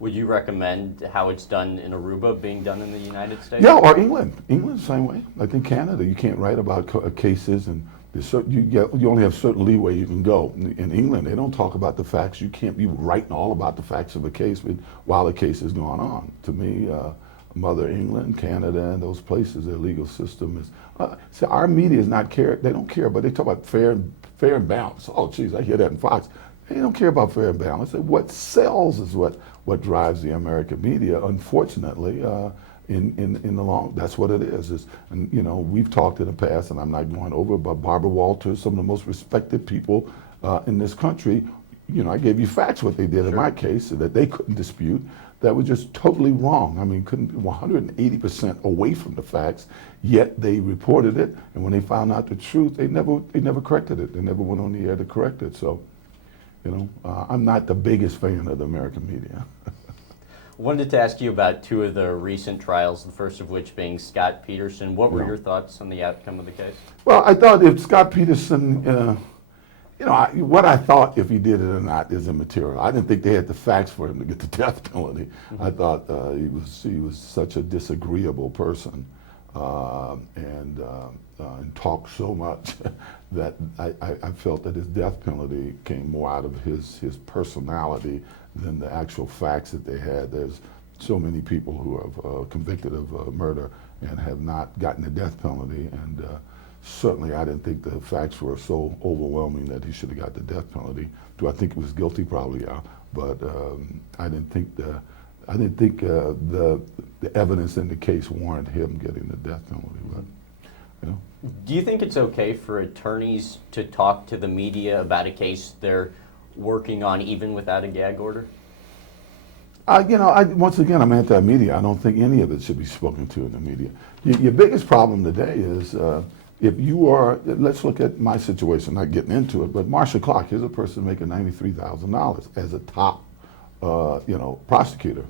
Would you recommend how it's done in Aruba being done in the United States? Yeah, or England. England the same way. Like in Canada, you can't write about cases, and there's certain, you only have certain leeway you can go. In England, they don't talk about the facts. You can't be writing all about the facts of a case while the case is going on. To me, Mother England, Canada, and those places, their legal system is. See, our media is not care. They don't care, but they talk about fair and balanced. Oh, geez, I hear that in Fox. They don't care about fair and balance. What sells is what drives the American media. Unfortunately, in the long, that's what it is. And you know, we've talked in the past, and I'm not going over, but Barbara Walters, some of the most respected people in this country. You know, I gave you facts what they did in my case that they couldn't dispute. That was just totally wrong. I mean, couldn't 180% away from the facts. Yet they reported it, and when they found out the truth, they never corrected it. They never went on the air to correct it. So, you know, I'm not the biggest fan of the American media. Wanted to ask you about two of the recent trials, the first of which being Scott Peterson. What were your thoughts on the outcome of the case? Well, I thought if Scott Peterson, you know, what I thought if he did it or not is immaterial. I didn't think they had the facts for him to get the death penalty. I thought he was such a disagreeable person and talked so much that I felt that his death penalty came more out of his personality than the actual facts that they had. There's so many people who are convicted of murder and have not gotten the death penalty, and certainly I didn't think the facts were so overwhelming that he should have got the death penalty. Do I think he was guilty? Probably, yeah. But I didn't think the evidence in the case warranted him getting the death penalty. But, you know. Do you think it's okay for attorneys to talk to the media about a case they're working on even without a gag order? You know, once again, I'm anti-media. I don't think any of it should be spoken to in the media. Your biggest problem today is if you are, let's look at my situation, not getting into it, but Marsha Clark is a person making $93,000 as a top, you know, prosecutor.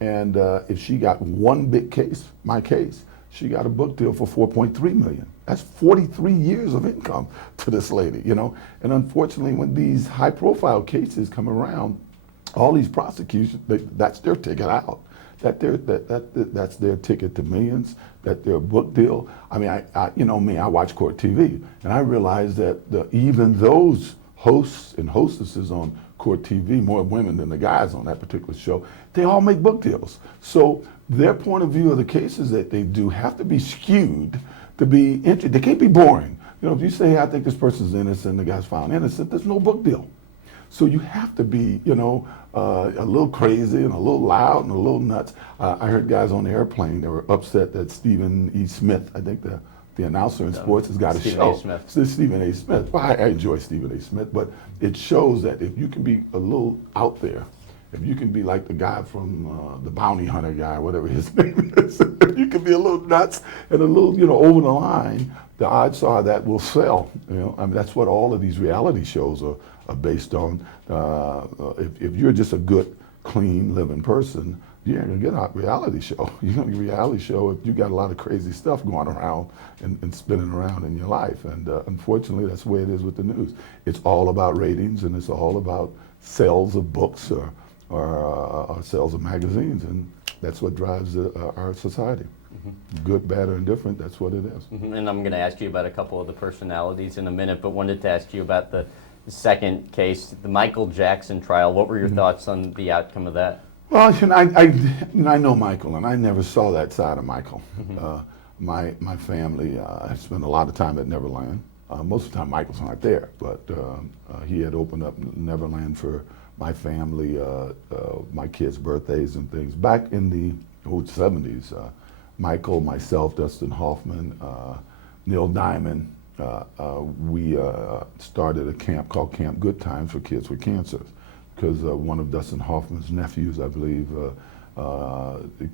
And if she got one big case, my case, she got a book deal for $4.3 million. That's 43 years of income to this lady, you know. And unfortunately, when these high-profile cases come around, all these prosecutions, that's their ticket out. That's their ticket to millions. That's their book deal. I mean, you know me, I watch court TV, and I realize that even those hosts and hostesses on court TV, more women than the guys on that particular show, they all make book deals. So their point of view of the cases that they do have to be skewed to be interesting. They can't be boring. You know, if you say, hey, I think this person's innocent, the guy's found innocent, there's no book deal. So you have to be, you know, a little crazy and a little loud and a little nuts. I heard guys on the airplane that were upset that Stephen E. Smith, I think the announcer in sports, has got a show. Stephen A. Smith. Well, I enjoy Stephen A. Smith, but it shows that if you can be a little out there, if you can be like the guy from the Bounty Hunter guy, whatever his name is, if you can be a little nuts and a little, you know, over the line, the odds are that will sell. You know, I mean, that's what all of these reality shows are based on. If you're just a good, clean, living person, you ain't gonna get a reality show. You're gonna get a reality show if you got a lot of crazy stuff going around and spinning around in your life. And unfortunately, that's the way it is with the news. It's all about ratings, and it's all about sales of books or sales of magazines, and that's what drives our society. Good, bad, or indifferent, that's what it is. And I'm going to ask you about a couple of the personalities in a minute, but wanted to ask you about the second case, the Michael Jackson trial. What were your thoughts on the outcome of that? Well, you know, I know Michael, and I never saw that side of Michael. My family spent a lot of time at Neverland. Most of the time, Michael's not there, but he had opened up Neverland for my family, my kids' birthdays and things. Back in the old 70s, Michael, myself, Dustin Hoffman, Neil Diamond, we started a camp called Camp Good Times for kids with cancer, because one of Dustin Hoffman's nephews, I believe,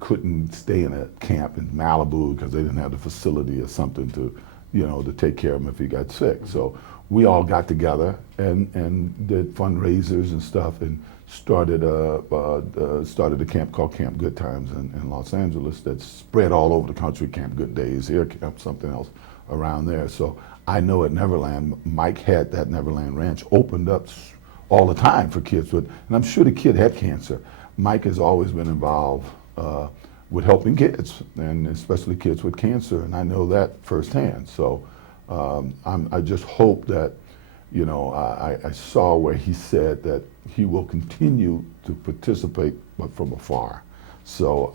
couldn't stay in a camp in Malibu because they didn't have the facility or something to, you know, to take care of him if he got sick. So we all got together and did fundraisers and stuff, and started a camp called Camp Good Times in Los Angeles that spread all over the country. Camp Good Days here, Camp something else around there. So I know at Neverland, Mike had that Neverland Ranch opened up all the time for kids with, and I'm sure the kid had cancer, Mike has always been involved with helping kids, and especially kids with cancer, and I know that firsthand. So I just hope that, you know, I saw where he said that he will continue to participate, but from afar. So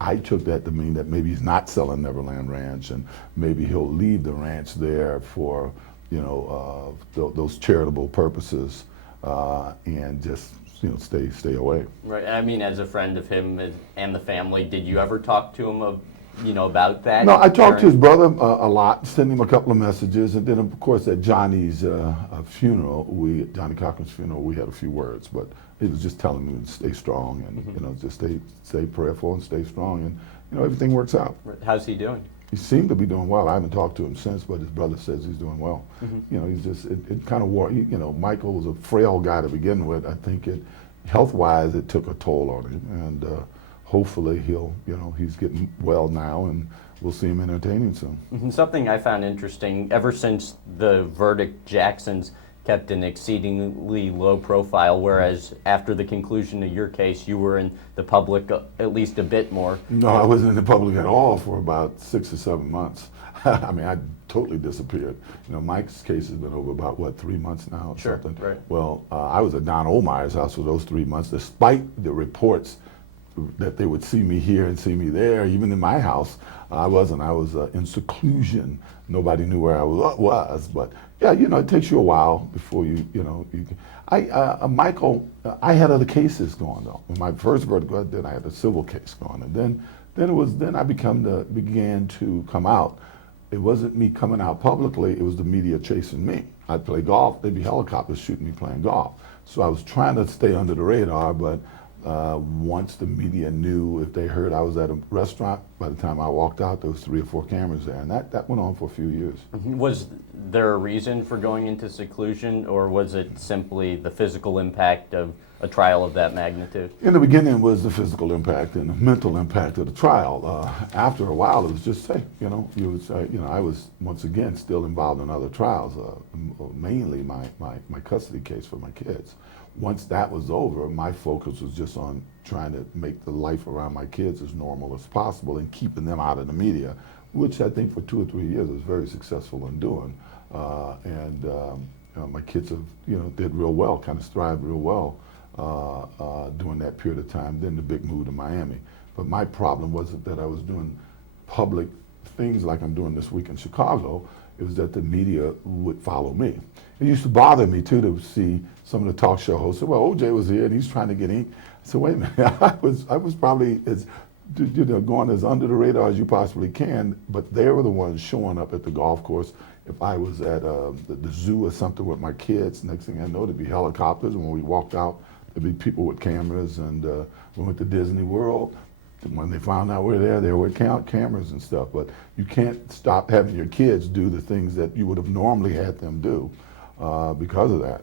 I took that to mean that maybe he's not selling Neverland Ranch, and maybe he'll leave the ranch there for, you know, those charitable purposes, and just, you know, stay away. Right. I mean, as a friend of him and the family, did you ever talk to him, you know, about that? No, I talked to his brother a lot, sent him a couple of messages, and then of course at Johnny's funeral, Johnny Cochran's funeral, we had a few words, but he was just telling me to stay strong and you know, just stay prayerful and stay strong, and you know, everything works out. How's he doing? He seemed to be doing well. I haven't talked to him since, but his brother says he's doing well. You know, he's just it kind of wore. You know, Michael was a frail guy to begin with. I think health-wise it took a toll on him, and hopefully he's getting well now, and we'll see him entertaining soon. Something I found interesting, ever since the verdict, Jackson's kept an exceedingly low profile, whereas after the conclusion of your case, you were in the public at least a bit more. No, I wasn't in the public at all for about 6 or 7 months. I mean, I totally disappeared. You know, Mike's case has been over about, what, 3 months now or Sure, something? right. Well, I was at Don Olmeyer's house for those 3 months, despite the reports that they would see me here and see me there. Even in my house, I wasn't. I was in seclusion. Nobody knew where I was. But yeah, you know, it takes you a while before you can. Michael, I had other cases going though. When my first verdict, then I had a civil case going, and then I began to come out. It wasn't me coming out publicly. It was the media chasing me. I'd play golf. They'd be helicopters shooting me playing golf. So I was trying to stay under the radar, but once the media knew, if they heard I was at a restaurant, by the time I walked out, there was 3 or 4 cameras there, and that went on for a few years. Was there a reason for going into seclusion, or was it simply the physical impact of a trial of that magnitude? In the beginning, it was the physical impact and the mental impact of the trial. After a while, it was just safe. You know, I was once again still involved in other trials, mainly my custody case for my kids. Once that was over, my focus was just on trying to make the life around my kids as normal as possible and keeping them out of the media, which I think for 2 or 3 years I was very successful in doing. My kids have, did real well, kind of thrived real well during that period of time. Then the big move to Miami. But my problem wasn't that I was doing public things like I'm doing this week in Chicago. It was that the media would follow me. It used to bother me too to see some of the talk show hosts say, well, OJ was here and he's trying to get in. I said, wait a minute, I was probably as, going as under the radar as you possibly can, but they were the ones showing up at the golf course. If I was at the zoo or something with my kids, next thing I know, there'd be helicopters, and when we walked out, there'd be people with cameras, and we went to Disney World. When they found out we're there were cameras and stuff, but you can't stop having your kids do the things that you would have normally had them do because of that.